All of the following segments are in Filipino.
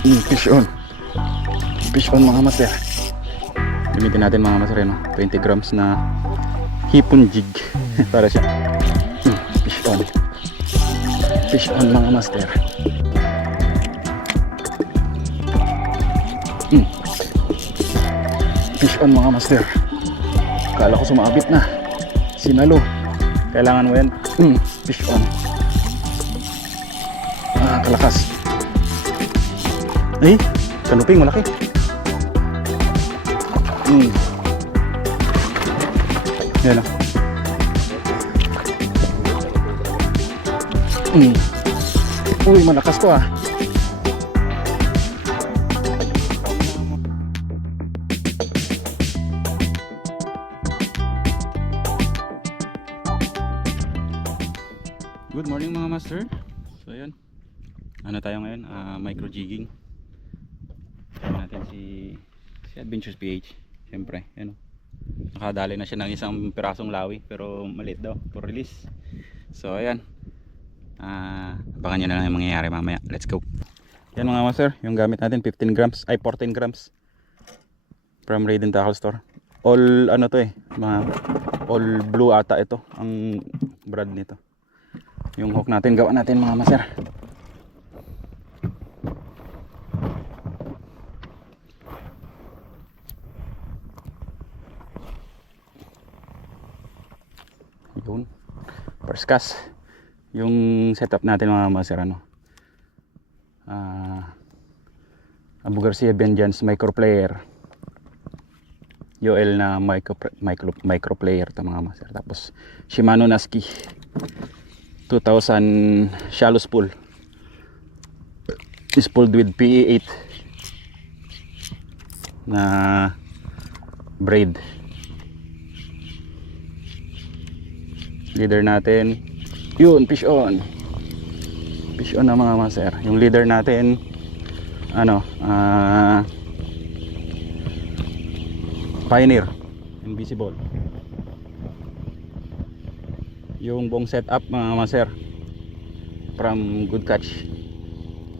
Fish on. Fish on mga master. Gamitin natin mga master, no? 20 grams na hipon jig. Para siya. Fish on. Fish on mga master. Fish on mga master. Kala ko sumabit na. Sinalo. Kailangan mo yan. Fish on. Kalakas. Ay, kanuping malaki. Yan o. Uy, malakas to ah. Good morning mga master. So ayan, ano tayo ngayon, micro jigging. Tignan natin si Adventures PH. Siyempre, yan o. Nakadali na siya ng isang pirasong lawi, pero maliit daw for release. So ayan, abangan nyo na lang yung mangyayari mamaya. Let's go. Yan mga master, yung gamit natin 15 grams, ay 14 grams from Raiden Tackle Store. All ano to all blue ata ito ang brand nito. Yung hook natin, gawa natin mga master. Yun, first cast. Yung setup natin mga master, Abu Garcia Vengeance microplayer, UL na microplayer ito mga master. Tapos Shimano Naski 2000 shallow spool, spooled with PE8 na braid. Leader natin, yun, fish on na mga master. Yung leader natin Pioneer Invisible. Yung buong setup mga master from Good Catch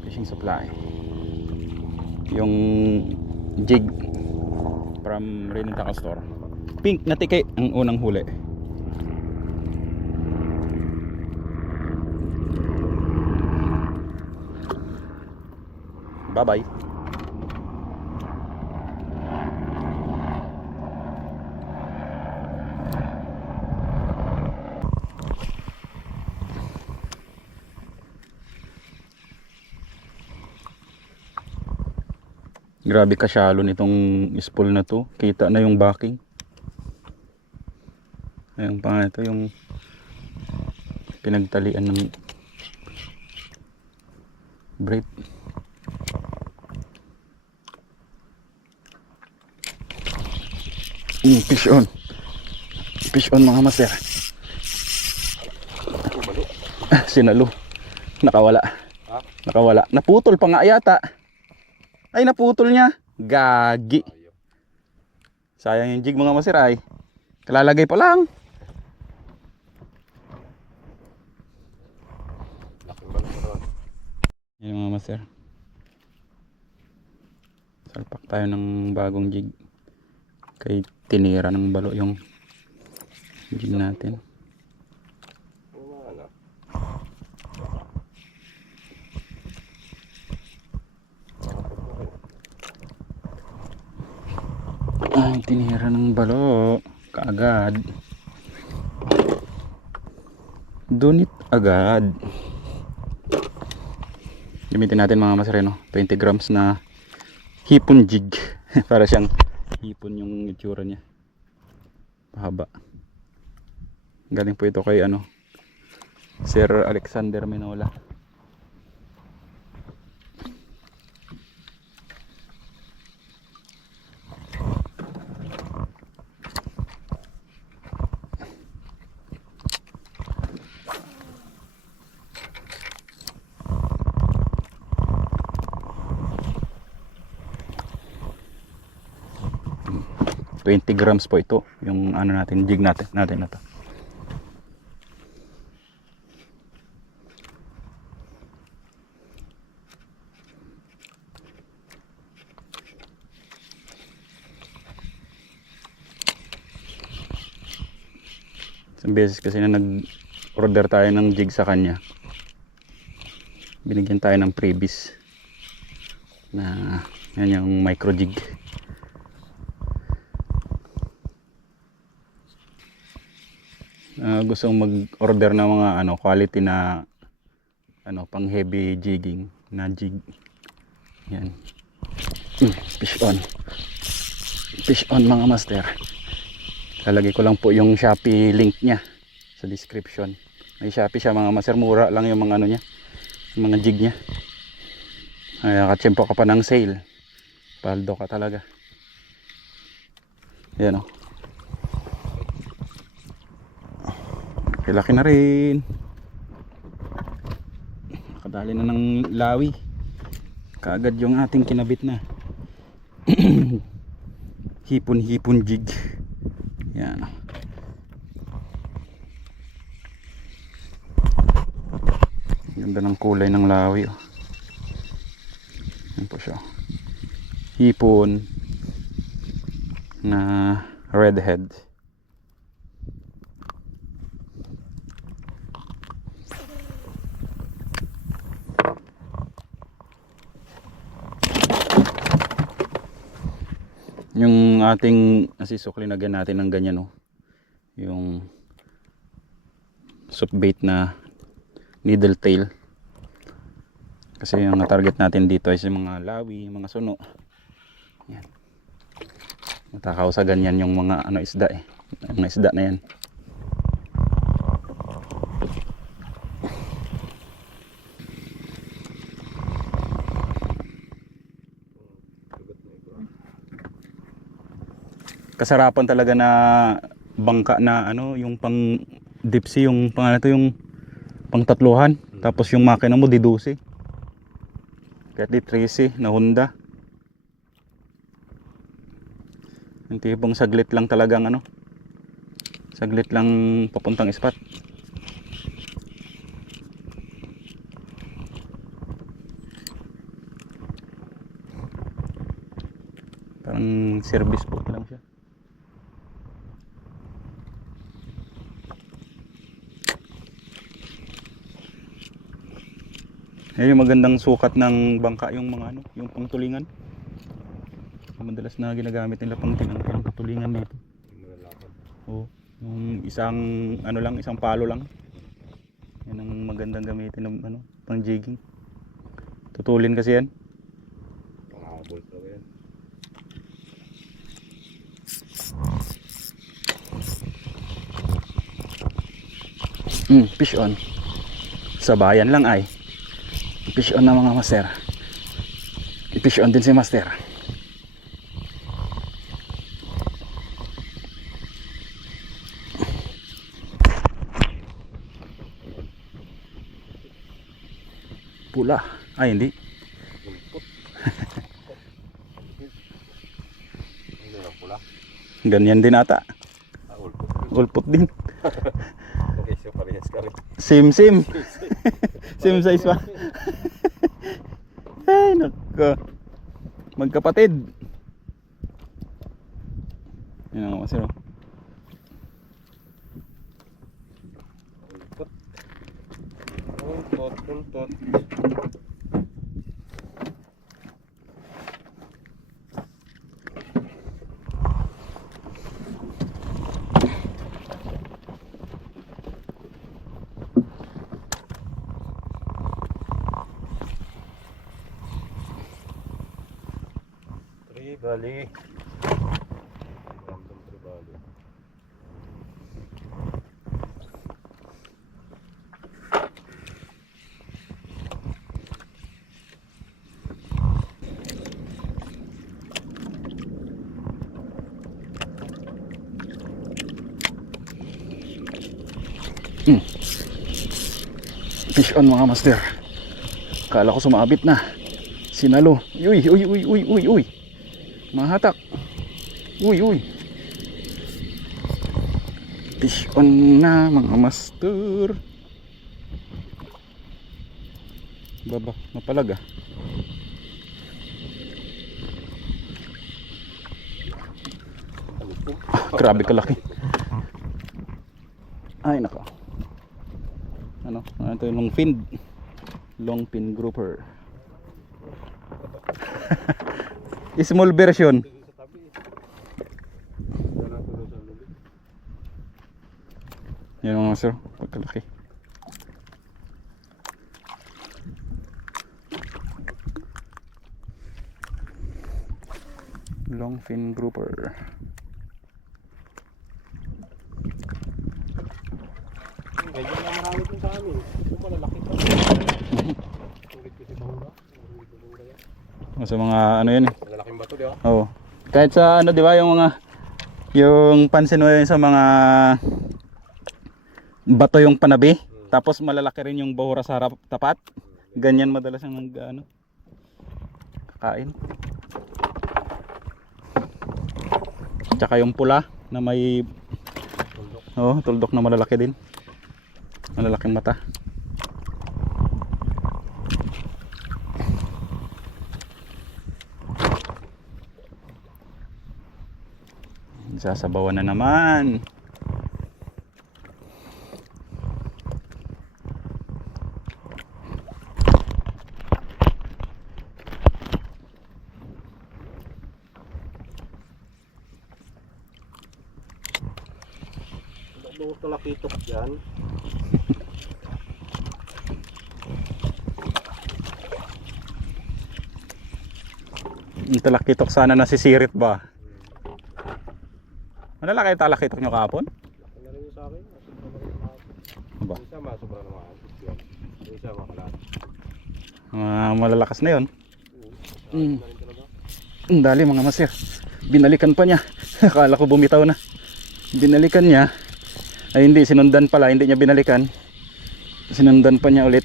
Fishing Supply. Yung jig from Raiden Tackle Store. Pink na tike ang unang huli. Bye bye. Grabe ka shallow nitong spool na to. Kita na yung backing. Ayun pa nga ito yung pinagtalian ng braid. Fish on. Fish on mga master. Sinalo. Nakawala. Nakawala. Naputol pa nga yata. Ay, naputol niya. Gagi. Sayang yung jig mga master ay. Kalalagay pa lang. Yan mga master. Salpak tayo ng bagong jig. Kay tinira ng balo yung jig natin. Ay, tinira ng balo kaagad. Dunit agad. Gamitin natin mga masareno 20 grams na hipon jig. Para siyang hipon yung itsura niya. Mahaba. Galing po ito kay Sir Alexander Minola. $20 grams po ito yung natin, jig natin na to. Isang beses kasi na nag-order tayo ng jig sa kanya. Binigyan tayo ng freebies na yan yung micro jig. Gusto mag-order ng mga quality na pang heavy jigging na jig. Yan. Fish on mga master. Lalagay ko lang po yung Shopee link niya sa description. May Shopee siya mga master, mura lang yung mga niya, yung mga jig niya. Ay, katsyempo ka pa ng sale, paldo ka talaga. Yan o. Laki na rin. Nakadali na ng lawi. Kaagad yung ating kinabit na hipon jig. Yan. Ganda ng kulay ng lawi. Yan po siya. Hipon na redhead. Yung ating nasisukli na natin ng ganyan yung soft bait na needle tail, kasi yung target natin dito ay yung mga lawi, mga suno. Yan. Matakaw sa ganyan yung mga isda mga isda na yan. Kasarapan talaga na bangka na yung pang deep sea, yung yung pang tatluhan, tapos yung makina mo di 12 kahit di 13 na Honda. Yung tipong saglit lang talagang saglit lang papuntang spot. Parang service boat lang siya. Yung magandang sukat ng bangka yung mga yung pangtulingan. Madalas na ginagamit nila pang tulingan dito. Oh, yung isang isang palo lang. Yan ang magandang gamitin ng pang jigging. Tutulin kasi yan. Panghabol pa yan. Fish on. Sa bayan lang ay fish on na mga master. I-fish on din si master. Pula. Ay hindi. Ulpot. Ano yung pula? Ganyan din ata. Ulpot. Ulpot din. Okay, so parehas ka rin. Sim. Sim size pa. Ay nako. Magkapatid. Yan ang masiro. Ulpot. Tribali. Random tribali. Fish on mga master. Kala ko sumabit na. Sinalo. Uy. Mahatak. Uy. Fish on na mga master. Baba, mapalag ah. Grabe kalaki. Ay nako. Ano ito yung long fin grouper. Small version. Sa tabi. Wala ko doon sa lubid. Yan mga master, pagkalaki. Long fin grouper. Ganyan na marami din sa amin. Ito malalaki pa. Ulit ko si Bahura. Sa mga ano yan eh. Malalaking bato, di ba? Oo. Kahit sa ano, di ba, yung pansin mo yun sa mga bato yung panabi, tapos malalaki rin yung bahura sa harap tapat. Ganyan madalas ang ano, kakain. Tsaka yung pula na may tuldok na malalaki din. Malalaking mata. Sasabawan na naman. Bukas na lakitok dyan. Yung talakitok sana nasisirit ba? Malalaki yung talakitok nyo kahapon? Ano rin yung sa akin? Sobra na rin ako. Ba? Isa masobra naman. Yung isa makalat. Malalakas na yun. Na rin talaga. Ang dali mga master. Binalikan pa niya. Akala ko bumitaw na. Binalikan niya. Ay hindi, sinundan pala. Hindi niya binalikan. Sinundan pa niya ulit.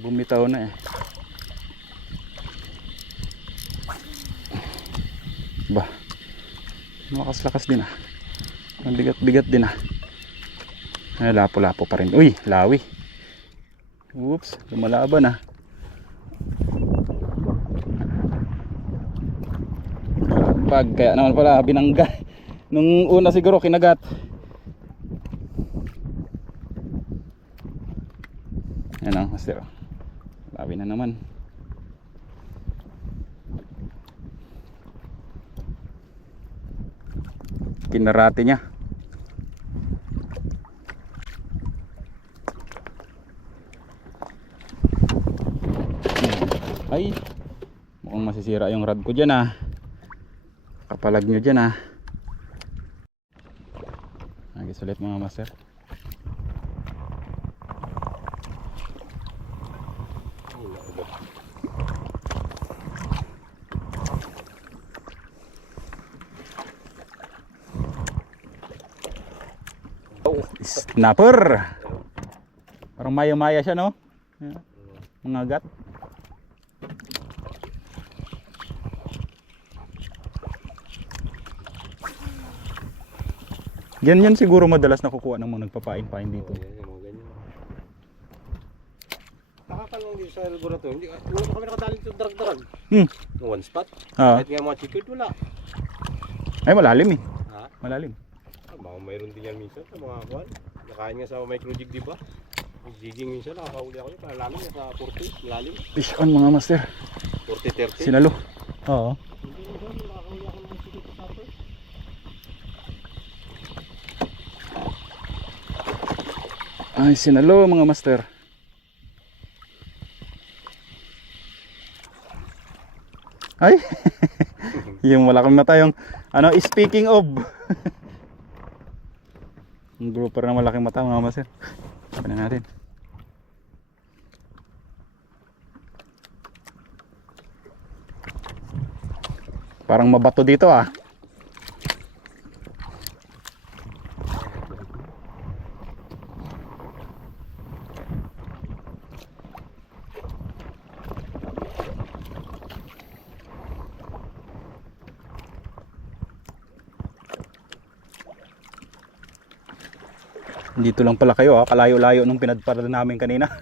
Bumitaw na eh. Ba, lakas-lakas din ah. Mabigat-bigat din ah. Ay, lapo-lapo pa rin. Uy, lawi. Oops, lumalaban ah. Pag kaya naman pala binangga. Nung una siguro kinagat. Yan ah, master. Lawi na naman. Kinarate niya. Ay, mukhang masisira yung rod ko dyan ah. Kapalag nyo dyan ah. Nagis ulit mga master. Snapper. Parang maya-maya siya no? Mga gat. Ganyan siguro madalas nakukuha ng mga nagpapain-pain dito. Yan, yung mga ganyan. Nakakalong dito sa lugar na to. Wala pa kami nakadali dito darag-darag. One spot. Ah. Kahit nga mga chikid wala. Ay malalim eh. Ha? Malalim. Mga mayroon din yan minsan sa mga kuwan. Nakain nga sa micro jig, di ba? Yung jigging minsan, nakakahuli ako yun. Lalim nga sa 40, lalim. Fish on mga master. 40-30. Sinalo. Oo. Hindi mo doon, nakakahuli ako ng chikid sa supper. Ay sinalo mga master. Ay. Yung malaking mata yung ano, speaking of. Yung grouper na malaking mata mga master. Sabi na natin. Parang mabato dito ah. Dito lang pala kayo ah, kalayo-layo nung pinadpara namin kanina.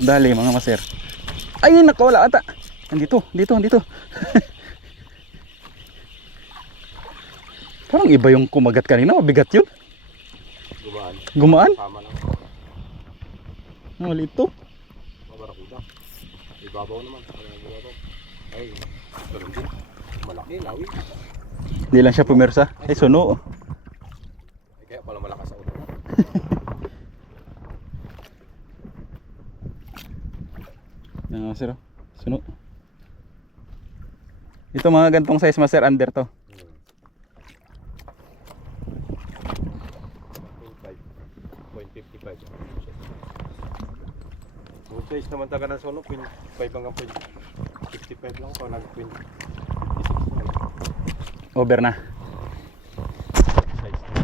Dali mga master. Ay, nakawala ata. Andito. Parang iba yung kumagat kanina. Mabigat yun. Gumaan? Tama lang. Maliit to. Mabarakuda. Ibabaw naman. Ay, ganun din. Malaki, lawi. Hindi lang siya pumersa. Ay, suno. Ay, kaya pala malakas ako. Yan master. Suno. Ito mga gantong size master, under to. 0.55. Good size naman taga ng sono, 0.5 hanggang 0.55 lang pag nag-26 na. Over na. Size na.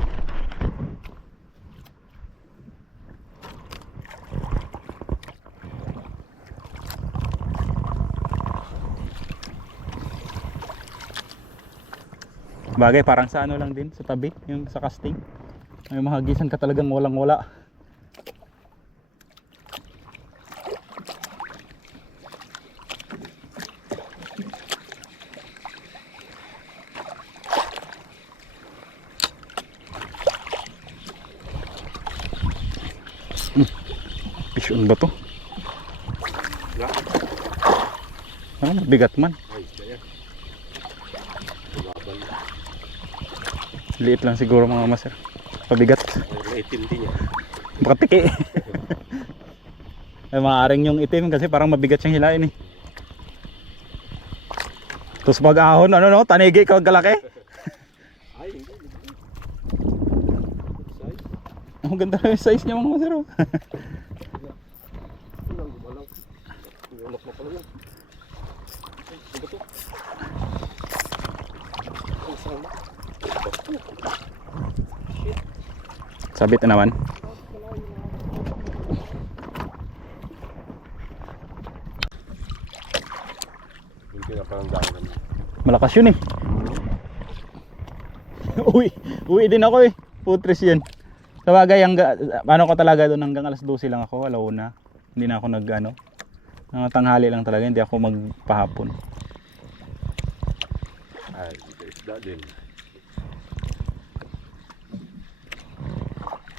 Bagay parang sa ano lang din, sa tabi, yung sa casting. May mahagisan ka talagang walang wala. Fish on ba to? Yeah. Ano, bigat man. Ay, kaya. Ibabal. Liit lang siguro mga master. Pabigat. Ay, itim din yan. Baka tiki. Ay, maaaring yung itim kasi parang mabigat siyang hilain eh. Tapos pag ahon, ano no, tanigi ka kalaki. Ay, hindi. Size. Ang ganda na yung size niya mga master. Ilang gumalaw. Iulok na pala yun. Ay, ano to? Ay, sama. Sabit na naman. Yung pinapalanggaan namin. Malakas yun eh. Uwi din ako eh. Putres yan. Sabagay, ano ko talaga doon hanggang alas 12 lang ako, alauna. Hindi na ako tanghali lang talaga, hindi ako magpahapon. Ay, isda din.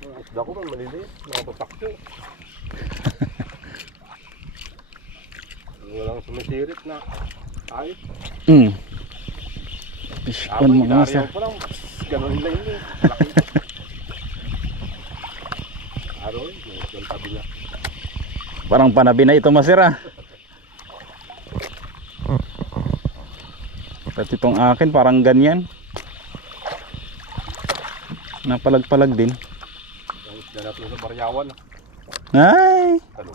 Ang isda ko man maliliit, nakatatakbo. Walang sumisirit na ayos. Fish on mga master. Araw pa lang, ganun lang yun eh. Laki. Araw yun, yung tabi niya. Parang panabi na ito master ah. At itong akin parang ganyan. Napalag-palag din. Ang isda natin sa Baryawan. Ay! Ano?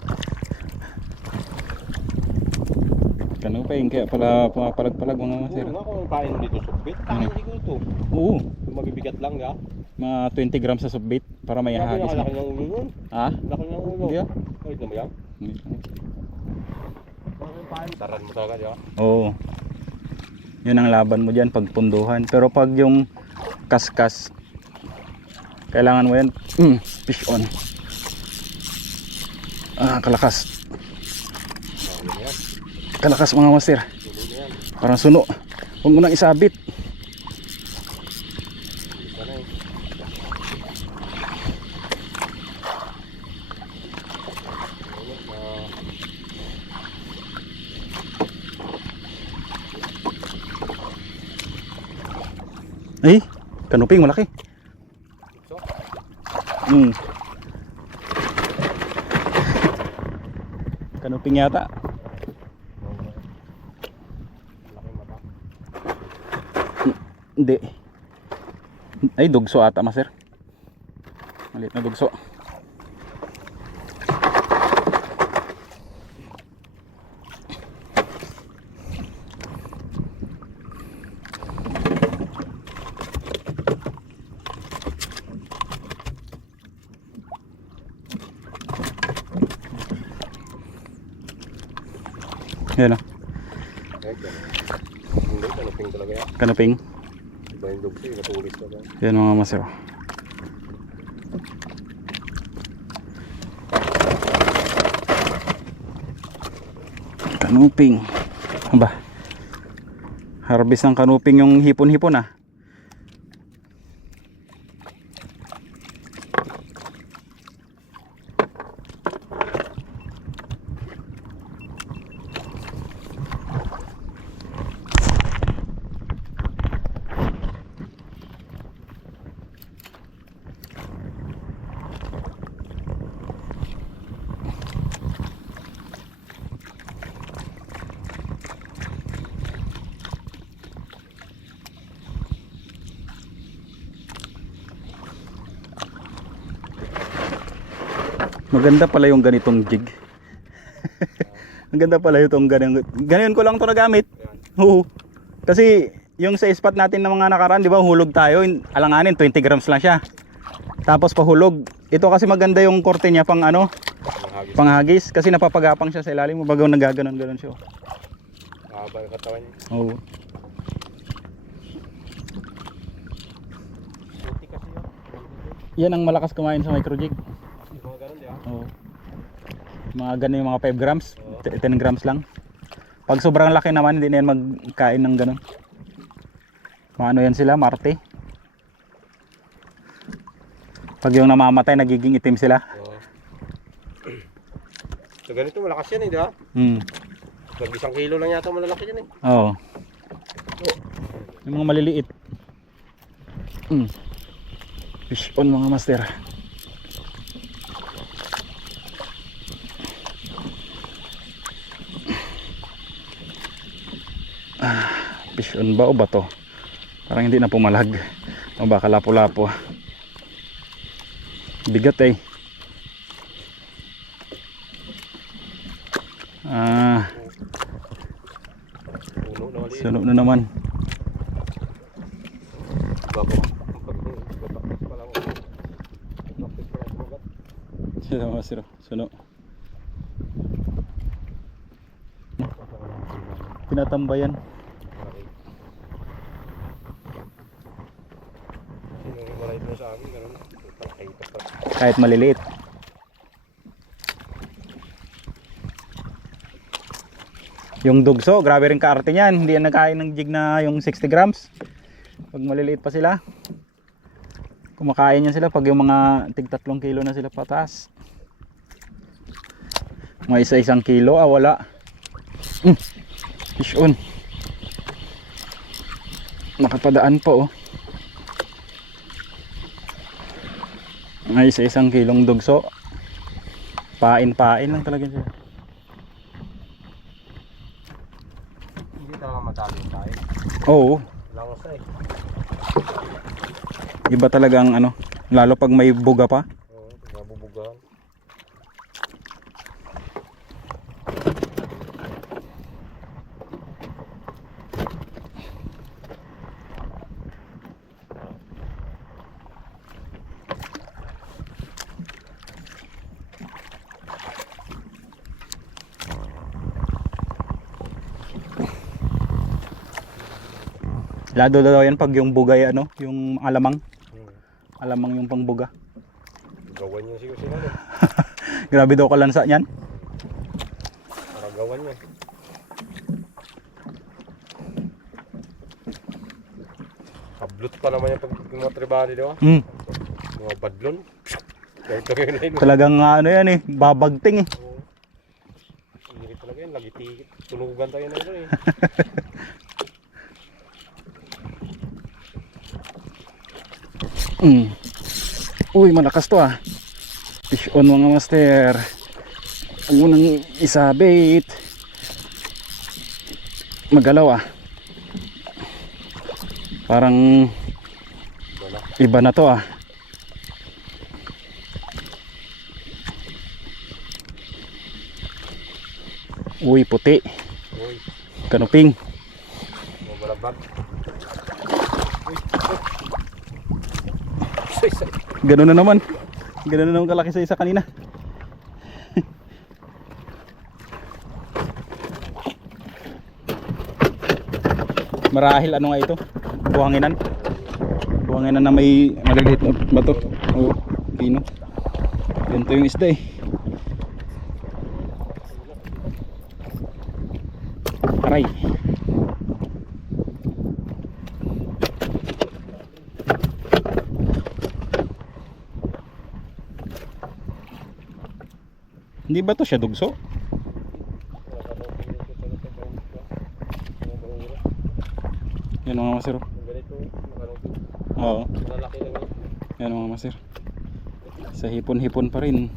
Kanupay, kaya pala pumapalag-palag mga master. Oo nga kung kain mo dito sukbit, kain hindi ko ito. Oo, Yung mabibigat lang ya. mga 20 grams sa subbit para may hagis. Laki ng ulo nun. Ha? Laki ng ulo. Hindi ah. Ay, na mo yan? Taran mo talaga ya. Oo. Yun ang laban mo dyan pag punduhan. Pero pag yung kaskas, kailangan mo yan. Fish on. Kalakas. Kalakas mga master. Parang suno. Huwag mo nang isabit. Ay, kanuping malaki. Kanuping yata. Hindi. Ay, dugso ata master. Maliit na dugso. Yan o. Hindi, kanuping talaga yan. Kanuping. Iba yung dugso, natulis na ba? Yan mga master. Kanuping. Aba. Harvest ng kanuping yung hipon-hipon ah. Maganda pala yung ganitong jig. Ang ganda pala itong ganyan. Ganyan ko lang to nagamit. Oo. Kasi yung sa spot natin ng mga nakaraan, di ba, hulog tayo, alanganin 20 grams lang siya. Tapos pahulog. Ito kasi maganda yung korte niya pang ano, panghagis kasi napapagapang siya sa ilalim, bagaw nagaganon-ganon siya. Mahaba yung katawan niya. Oo. Puti kasi yun. Yan ang malakas kumain sa microjig. Mga ganun, di ba? Oo. Mga ganun yung mga 5 grams, Oo. 10 grams lang. Pag sobrang laki naman, hindi na yan magkain ng ganun. Mga ano yan sila, Marte. Pag yung namamatay, nagiging itim sila. Oo. So ganito, malakas yan eh, di ba? Pag 1 kilo lang yata malalaki yan eh. Oo. Yung mga maliliit. Fish on mga master. Fish on ba o ba to? Parang hindi na pumalag. O baka lapo-lapo. Bigat eh. Puno na mali. Sunog na naman. Bago. Pagpapakis pa lang. Pagpapakis pa lang sumagat. Sila master. Sunog. Tinatambayan. Yung maray mo sa amin, ganun. Nakakita pa. Kahit maliliit. Yung dugso, grabe rin kaarte niyan. Hindi yan nakain ng jig na yung 60 grams. Pag maliliit pa sila, kumakain yan sila pag yung mga tig 3 kilo na sila pataas. Mga isa-isang kilo, wala. Fish on. Nakapadaan pa oh. Mga isa-isang kilong dugso. Pain-pain lang talaga siya. Hindi talaga matalo tayo. Oo. Langos eh. Iba talagang ano, lalo pag may buga pa. Oo, nabubugahan. Lado daw yan pag yung bugay ano, yung alamang. Alamang yung pangbuga. Gawan niya siguro sila eh. Grabe daw kalansa niyan. Parang gawan niya. Kablot pa naman yung pag mga tribali, di ba? Mga badlon. Kahit kayo na yun. Talagang ano yan eh, babagting eh. Oo. Irit talaga yan, lagi tigit. Tulugan tayo na ito eh. Uy, malakas to ah. Fish on mga master. Unang isabit. Magalaw ah. Parang iba na to ah. Uy, puti. Uy, Kanuping. mabalabag. Ganun na naman. Ganun na naman kalaki sa isa kanina. Marahil ano nga ito? Buhanginan. Buhanginan na may maliliit na bato. Oo, pino. Ganito yung isda eh. aray. Hindi ba to siya dugso? Yan mga master. Ganito, nakalungkot. Oo. Malalaki lang yun. Yan mga master. Sa hipon-hipon pa rin.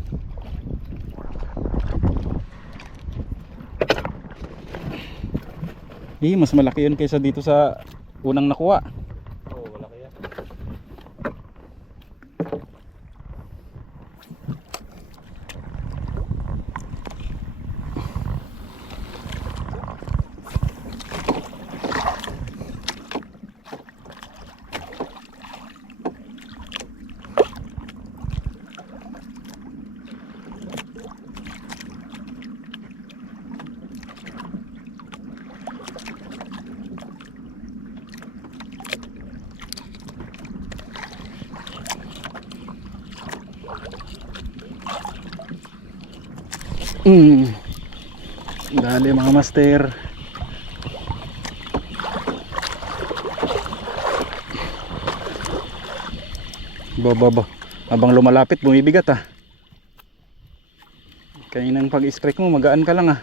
Mas malaki yun kaysa dito sa unang nakuha. Oo, malaki yan. Dali mga master. Baba. Habang lumalapit bumibigat ah. Kaninang pag-strike mo magaan ka lang ah.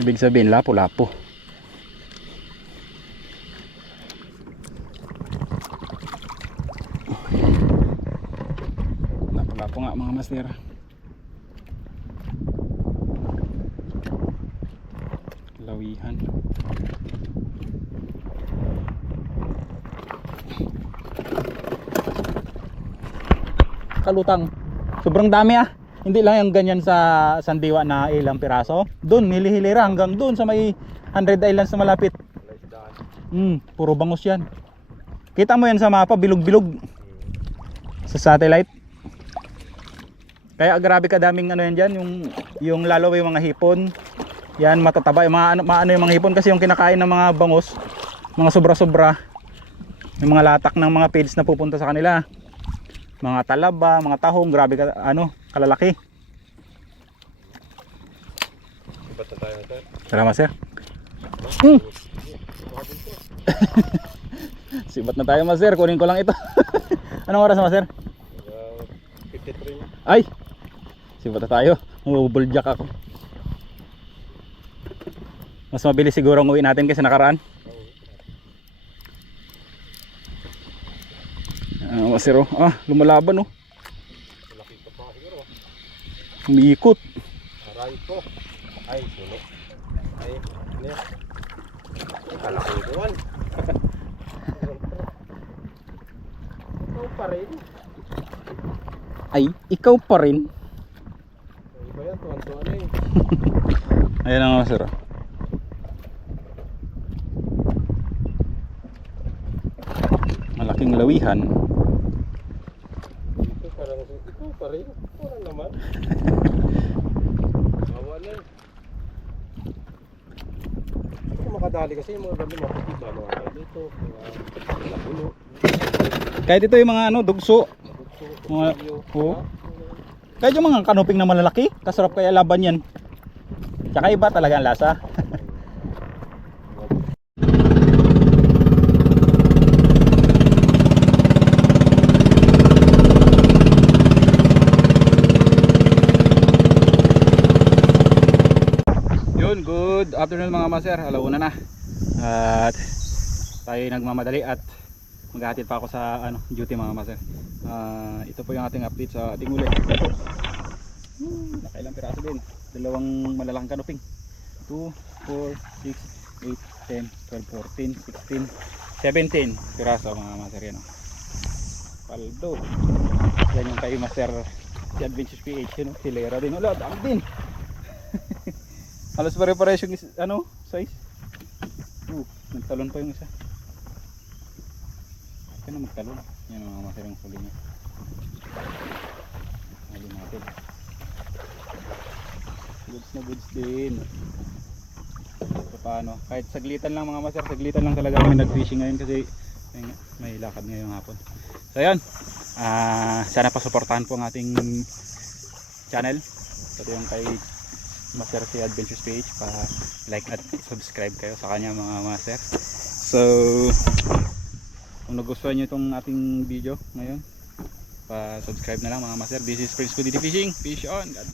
Ibig sabihin lapo-lapo. Lapo-lapo nga mga master. Lawihan. Kalutang. Sobrang dami ah. Hindi lang yung ganyan sa Sandiwa na ilang piraso. Doon hili-hilira hanggang doon sa may 100 Islands na malapit. Puro bangus yan. Kita mo yan sa mapa, bilog-bilog. Sa satellite. Kaya grabe kadaming ano yan dyan, yung lalo yung mga hipon. Yan matataba, yung maano yung mga hipon kasi yung kinakain ng mga bangus, mga sobra-sobra. Yung mga latak ng mga feeds na pupunta sa kanila. Mga talaba, mga tahong, grabe kalalaki. Ibat na tayo, sir. Salamat sir. Sibat na tayo master, kunin ko lang ito. Anong oras master? 53. Ay! Sibat na tayo, mabubuljak ako. Mas mabilis siguro ang uwi natin kaysa nakaraan. Master lumalaban oh. Malaki ka pa siguro. Umiikot. Aray ko. Ay, sino? Ay, ano? Kalaki ito man. Ikaw pa rin. Ay, ikaw pa rin. Iba yan, tuwan-tuwan na eh. Ayan ang master. Malaking lawihan. Ito parang, ikaw pa rin. Wala naman. Awa na eh. Ito makadali kasi yung mga gabi maputi ba mga tayo dito. Mga lapuno. Kahit ito yung mga dugso. Mga, Oo. kahit yung mga kanuping na malalaki, kasarap kaya laban yan. Tsaka iba talaga ang lasa. Yun, good afternoon mga master. Alauna na. At tayo nagmamadali at maghahatid pa ako sa duty mga master. Ito po yung ating update sa ating uli. Nakailang piraso din. Dalawang malalaking kanuping. 2, 4, 6, 8, 10, 12, 14, 16, 17 piraso mga master yan. Paldo. Yan yung kay master si Adventures PH. Hilera din. Wala, dami din. Halos pare-pares yung size. Nagtalon pa yung isa. Kaya na magtalon. Yan ang mga master yung huli niya. Huli natin. Goods na goods din. So paano? Kahit saglitan lang mga master, saglitan lang talaga kami nag-fishing ngayon kasi may lakad ngayong hapon. So yun, sana pasuportahan po ang ating channel. Ito yung kay Master si Adventures PH, pa like at subscribe kayo sa kanya mga master. So kung nagustuhan nyo itong ating video ngayon, pa subscribe na lang mga master. This is Prince Kudidi Fishing. Fish on. God